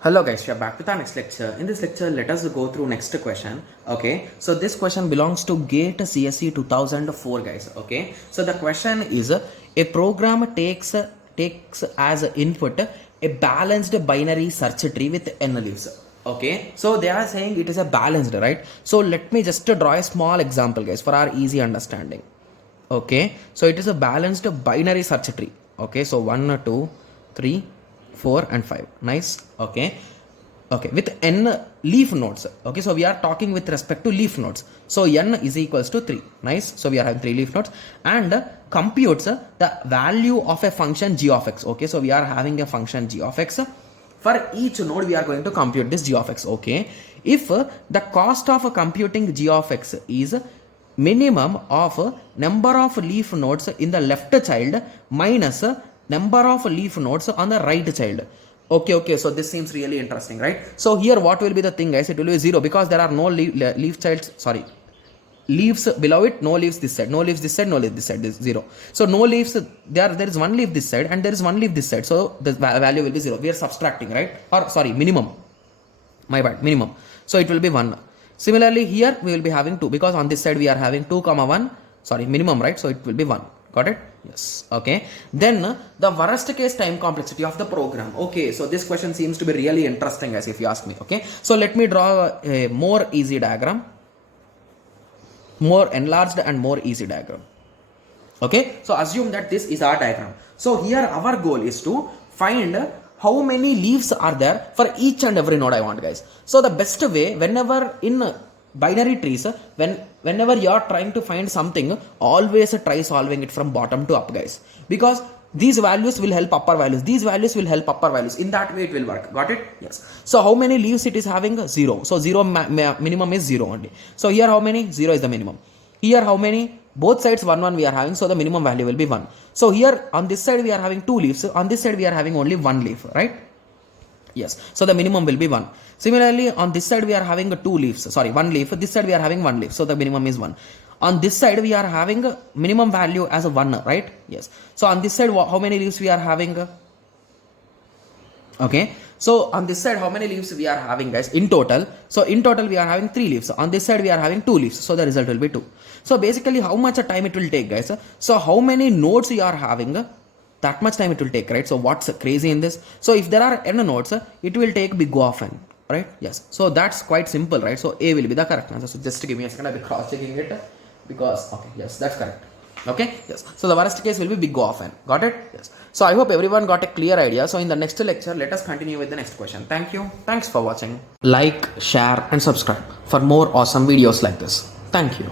Hello guys, we are back with our next lecture. In this lecture, let us go through next question. Okay, so this question belongs to GATE CSE 2004 guys. Okay, so the question is a program takes as input a balanced binary search tree with n leaves. Okay, so they are saying it is a balanced, right? So let me just draw a small example guys for our easy understanding. Okay, so it is a balanced binary search tree. Okay, so 1 2 3 4 and 5. Nice. Okay, with n leaf nodes. Okay, so we are talking with respect to leaf nodes, so n is equals to 3. Nice. So we are having 3 leaf nodes and computes the value of a function g of x. Okay, so we are having a function g of x. For each node we are going to compute this g of x. Okay, if the cost of computing g of x is minimum of number of leaf nodes in the left child minus number of leaf nodes on the right child. Okay, so this seems really interesting, right? So here what will be the thing guys? It will be 0 because there are no leaves below it, no leaves this side, no leaves this side, no leaves this side, this is 0. So no leaves, there is one leaf this side and there is one leaf this side, so the value will be 0. We are subtracting, right? Or sorry, minimum, my bad, minimum, so it will be 1. Similarly here we will be having 2 because on this side we are having 2 comma 1, sorry, minimum, right? So it will be 1. Got it? Yes. Okay, then the worst case time complexity of the program. Okay, so this question seems to be really interesting guys if you ask me. Okay, so let me draw a more easy diagram, more enlarged and more easy diagram. Okay, so assume that this is our diagram. So here our goal is to find how many leaves are there for each and every node I want guys. So the best way, whenever in binary trees, whenever you are trying to find something, always try solving it from bottom to up guys, because these values will help upper values, these values will help upper values, in that way it will work. Got it? Yes. So how many leaves it is having? 0. So 0 minimum is 0 only. So here how many? 0 is the minimum. Here how many? Both sides 1 1 we are having, so the minimum value will be 1. So here on this side we are having 2 leaves, on this side we are having only 1 leaf, right? Yes, so the minimum will be 1. Similarly, on this side we are having 2 leaves, sorry, 1 leaf. This side we are having 1 leaf, so the minimum is 1. On this side we are having a minimum value as a 1, right? Yes. So on this side how many leaves we are having? Okay, so on this side how many leaves we are having guys in total? So in total we are having 3 leaves. On this side we are having 2 leaves, so the result will be 2. So basically how much time it will take guys? So how many nodes you are having, that much time it will take, right? So what's crazy in this? So if there are n nodes, it will take big O of n, right? Yes. So that's quite simple, right? So A will be the correct answer. So just give me a second, I'll be cross checking it because, okay, yes, that's correct. Okay, yes. So the worst case will be big O of n. Got it? Yes. So I hope everyone got a clear idea. So in the next lecture, let us continue with the next question. Thank you. Thanks for watching. Like, share and subscribe for more awesome videos like this. Thank you.